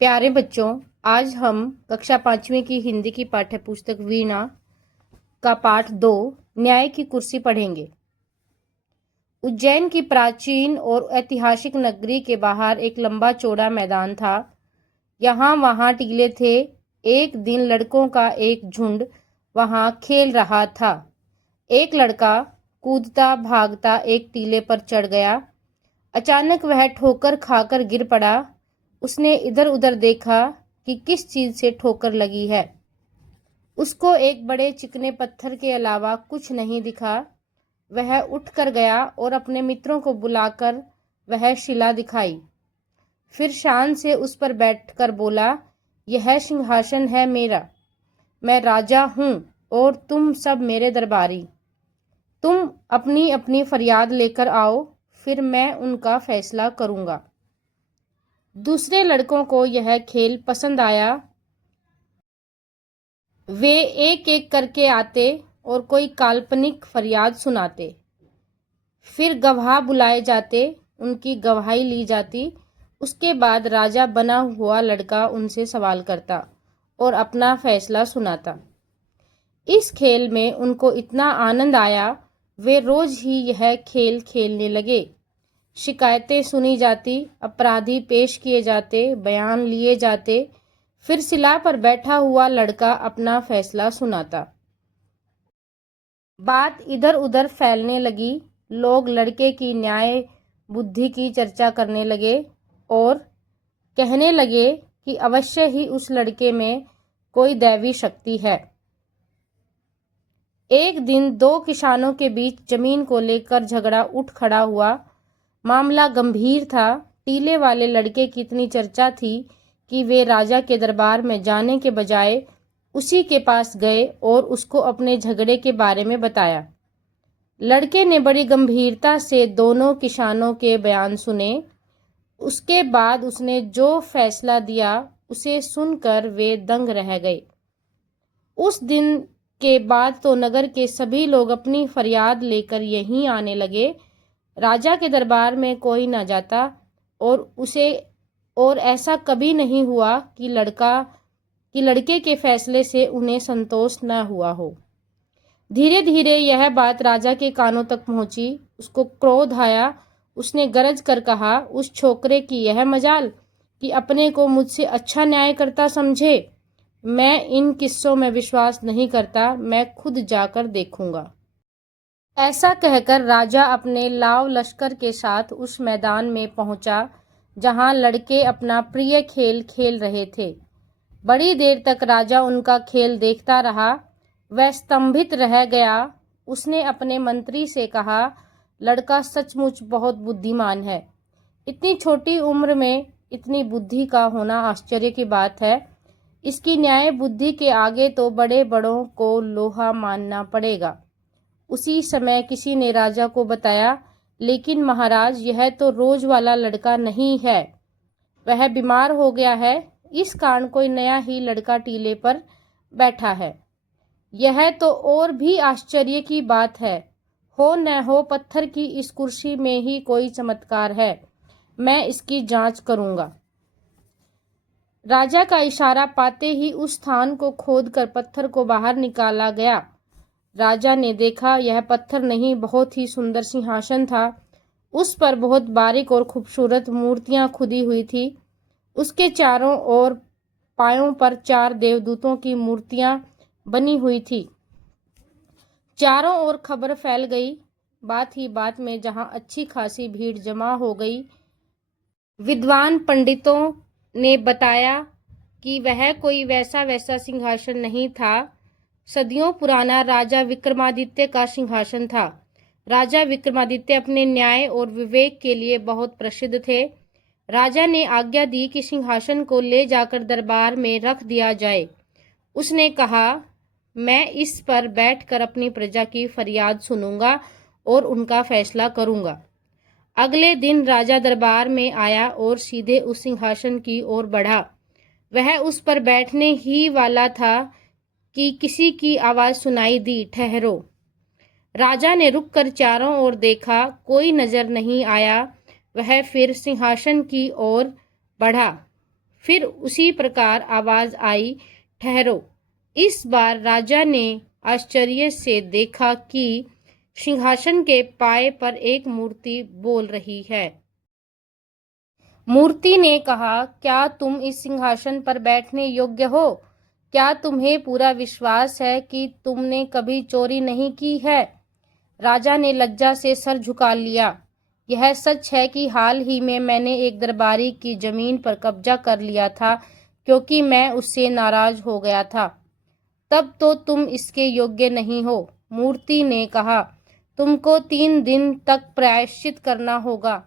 प्यारे बच्चों, आज हम कक्षा 5वीं की हिंदी की पाठ्य पुस्तक वीणा का पाठ 2 न्याय की कुर्सी पढ़ेंगे। उज्जैन की प्राचीन और ऐतिहासिक नगरी के बाहर एक लंबा चौड़ा मैदान था। यहाँ वहाँ टीले थे। एक दिन लड़कों का एक झुंड वहाँ खेल रहा था। एक लड़का कूदता भागता एक टीले पर चढ़ गया। अचानक वह ठोकर खाकर गिर पड़ा। उसने इधर उधर देखा कि किस चीज से ठोकर लगी है। उसको एक बड़े चिकने पत्थर के अलावा कुछ नहीं दिखा। वह उठकर गया और अपने मित्रों को बुलाकर वह शिला दिखाई। फिर शान से उस पर बैठकर बोला, यह सिंहासन है मेरा। मैं राजा हूँ और तुम सब मेरे दरबारी। तुम अपनी अपनी फरियाद लेकर आओ, फिर मैं उनका फैसला करूँगा। दूसरे लड़कों को यह खेल पसंद आया। वे एक एक करके आते और कोई काल्पनिक फरियाद सुनाते। फिर गवाह बुलाए जाते, उनकी गवाही ली जाती। उसके बाद राजा बना हुआ लड़का उनसे सवाल करता और अपना फैसला सुनाता। इस खेल में उनको इतना आनंद आया, वे रोज ही यह खेल खेलने लगे। शिकायतें सुनी जाती, अपराधी पेश किए जाते, बयान लिए जाते। फिर शिला पर बैठा हुआ लड़का अपना फैसला सुनाता। बात इधर उधर फैलने लगी। लोग लड़के की न्याय बुद्धि की चर्चा करने लगे और कहने लगे कि अवश्य ही उस लड़के में कोई दैवी शक्ति है। एक दिन दो किसानों के बीच जमीन को लेकर झगड़ा उठ खड़ा हुआ। मामला गंभीर था। टीले वाले लड़के की इतनी चर्चा थी कि वे राजा के दरबार में जाने के बजाय उसी के पास गए और उसको अपने झगड़े के बारे में बताया। लड़के ने बड़ी गंभीरता से दोनों किसानों के बयान सुने। उसके बाद उसने जो फैसला दिया उसे सुनकर वे दंग रह गए। उस दिन के बाद तो नगर के सभी लोग अपनी फरियाद लेकर यहीं आने लगे। राजा के दरबार में कोई न जाता और ऐसा कभी नहीं हुआ कि लड़के के फैसले से उन्हें संतोष न हुआ हो। धीरे धीरे यह बात राजा के कानों तक पहुंची। उसको क्रोध आया। उसने गरज कर कहा, उस छोकरे की यह मजाल कि अपने को मुझसे अच्छा न्याय करता समझे। मैं इन किस्सों में विश्वास नहीं करता, मैं खुद जाकर देखूंगा। ऐसा कहकर राजा अपने लाव लश्कर के साथ उस मैदान में पहुंचा जहां लड़के अपना प्रिय खेल खेल रहे थे। बड़ी देर तक राजा उनका खेल देखता रहा। वह स्तंभित रह गया। उसने अपने मंत्री से कहा, लड़का सचमुच बहुत बुद्धिमान है। इतनी छोटी उम्र में इतनी बुद्धि का होना आश्चर्य की बात है। इसकी न्याय बुद्धि के आगे तो बड़े बड़ों को लोहा मानना पड़ेगा। उसी समय किसी ने राजा को बताया, लेकिन महाराज, यह तो रोज वाला लड़का नहीं है, वह बीमार हो गया है। इस कारण कोई नया ही लड़का टीले पर बैठा है। यह तो और भी आश्चर्य की बात है। हो न हो पत्थर की इस कुर्सी में ही कोई चमत्कार है। मैं इसकी जांच करूंगा। राजा का इशारा पाते ही उस स्थान को खोदकर पत्थर को बाहर निकाला गया। राजा ने देखा, यह पत्थर नहीं, बहुत ही सुंदर सिंहासन था। उस पर बहुत बारीक और खूबसूरत मूर्तियां खुदी हुई थी। उसके चारों ओर पायों पर 4 देवदूतों की मूर्तियां बनी हुई थी। चारों ओर खबर फैल गई। बात ही बात में जहां अच्छी खासी भीड़ जमा हो गई, विद्वान पंडितों ने बताया कि वह कोई वैसा सिंहासन नहीं था। सदियों पुराना राजा विक्रमादित्य का सिंहासन था। राजा विक्रमादित्य अपने न्याय और विवेक के लिए बहुत प्रसिद्ध थे। राजा ने आज्ञा दी कि सिंहासन को ले जाकर दरबार में रख दिया जाए। उसने कहा, मैं इस पर बैठकर अपनी प्रजा की फरियाद सुनूंगा और उनका फैसला करूंगा। अगले दिन राजा दरबार में आया और सीधे उस सिंहासन की ओर बढ़ा। वह उस पर बैठने ही वाला था कि किसी की आवाज सुनाई दी, ठहरो। राजा ने रुककर चारों ओर देखा, कोई नजर नहीं आया। वह फिर सिंहासन की ओर बढ़ा। फिर उसी प्रकार आवाज आई, ठहरो। इस बार राजा ने आश्चर्य से देखा कि सिंहासन के पाए पर एक मूर्ति बोल रही है। मूर्ति ने कहा, क्या तुम इस सिंहासन पर बैठने योग्य हो? क्या तुम्हें पूरा विश्वास है कि तुमने कभी चोरी नहीं की है? राजा ने लज्जा से सर झुका लिया। यह सच है कि हाल ही में मैंने एक दरबारी की जमीन पर कब्जा कर लिया था, क्योंकि मैं उससे नाराज हो गया था। तब तो तुम इसके योग्य नहीं हो। मूर्ति ने कहा, तुमको 3 दिन तक प्रायश्चित करना होगा।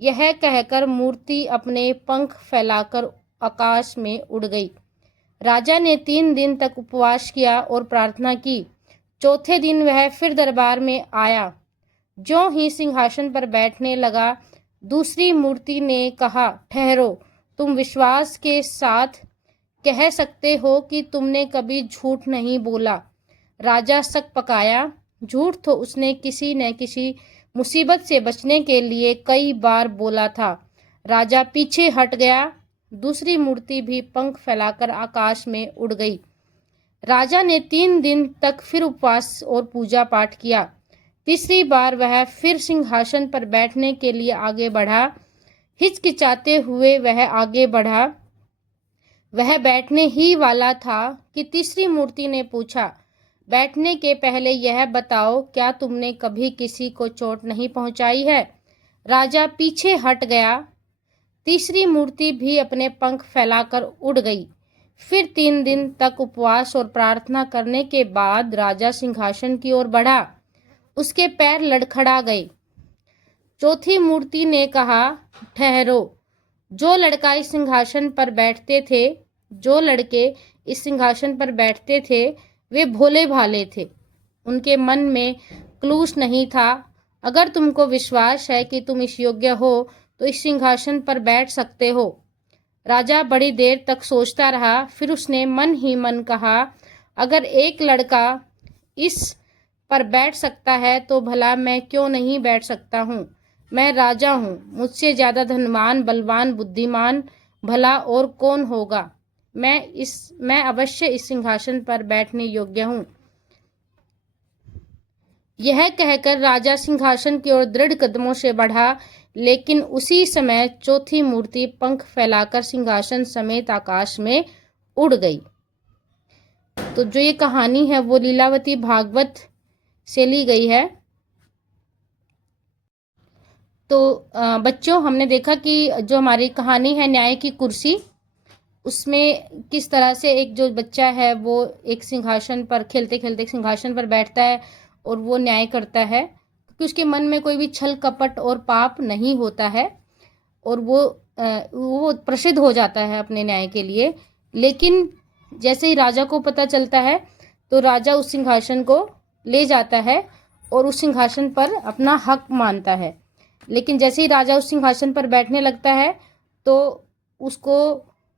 यह कहकर मूर्ति अपने पंख फैलाकर आकाश में उड़ गई। राजा ने 3 दिन तक उपवास किया और प्रार्थना की। चौथे दिन वह फिर दरबार में आया। ज्यों ही सिंहासन पर बैठने लगा, दूसरी मूर्ति ने कहा, ठहरो। तुम विश्वास के साथ कह सकते हो कि तुमने कभी झूठ नहीं बोला। राजा सक पकाया। झूठ तो उसने किसी न किसी मुसीबत से बचने के लिए कई बार बोला था। राजा पीछे हट गया। दूसरी मूर्ति भी पंख फैलाकर आकाश में उड़ गई। राजा ने 3 दिन तक फिर उपवास और पूजा पाठ किया। तीसरी बार वह फिर सिंहासन पर बैठने के लिए आगे बढ़ा। हिचकिचाते हुए वह आगे बढ़ा। वह बैठने ही वाला था कि तीसरी मूर्ति ने पूछा, बैठने के पहले यह बताओ, क्या तुमने कभी किसी को चोट नहीं पहुंचाई है? राजा पीछे हट गया। तीसरी मूर्ति भी अपने पंख फैलाकर उड़ गई। फिर 3 दिन तक उपवास और प्रार्थना करने के बाद राजा सिंहासन की ओर बढ़ा। उसके पैर लड़खड़ा गए। चौथी मूर्ति ने कहा, ठहरो। जो लड़के इस सिंहासन पर बैठते थे वे भोले भाले थे। उनके मन में क्लूश नहीं था। अगर तुमको विश्वास है कि तुम इस योग्य हो तो इस सिंहासन पर बैठ सकते हो। राजा बड़ी देर तक सोचता रहा। फिर उसने मन ही मन कहा, अगर एक लड़का इस पर बैठ सकता है तो भला मैं क्यों नहीं बैठ सकता हूँ। मैं राजा हूँ। मुझसे ज़्यादा धनवान, बलवान, बुद्धिमान भला और कौन होगा। मैं अवश्य इस सिंहासन पर बैठने योग्य हूँ। यह कहकर राजा सिंहासन की ओर दृढ़ कदमों से बढ़ा, लेकिन उसी समय चौथी मूर्ति पंख फैलाकर सिंहासन समेत आकाश में उड़ गई। तो जो ये कहानी है वो लीलावती भागवत से ली गई है। तो बच्चों, हमने देखा कि जो हमारी कहानी है न्याय की कुर्सी, उसमें किस तरह से एक जो बच्चा है वो एक सिंहासन पर खेलते खेलते सिंहासन पर बैठता है और वो न्याय करता है, क्योंकि उसके मन में कोई भी छल कपट और पाप नहीं होता है और वो प्रसिद्ध हो जाता है अपने न्याय के लिए। लेकिन जैसे ही राजा को पता चलता है तो राजा उस सिंहासन को ले जाता है और उस सिंहासन पर अपना हक मानता है। लेकिन जैसे ही राजा उस सिंहासन पर बैठने लगता है तो उसको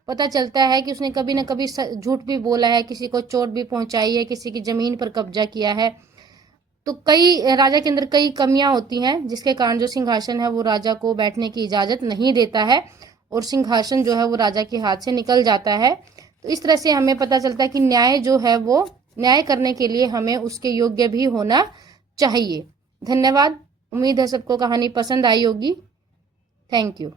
पता चलता है कि उसने कभी न कभी झूठ भी बोला है, किसी को चोट भी पहुंचाई है, किसी की ज़मीन पर कब्जा किया है। तो राजा के अंदर कई कमियां होती हैं, जिसके कारण जो सिंहासन है वो राजा को बैठने की इजाज़त नहीं देता है और सिंहासन जो है वो राजा के हाथ से निकल जाता है। तो इस तरह से हमें पता चलता है कि न्याय जो है वो न्याय करने के लिए हमें उसके योग्य भी होना चाहिए। धन्यवाद। उम्मीद है सबको कहानी पसंद आई होगी। Thank you.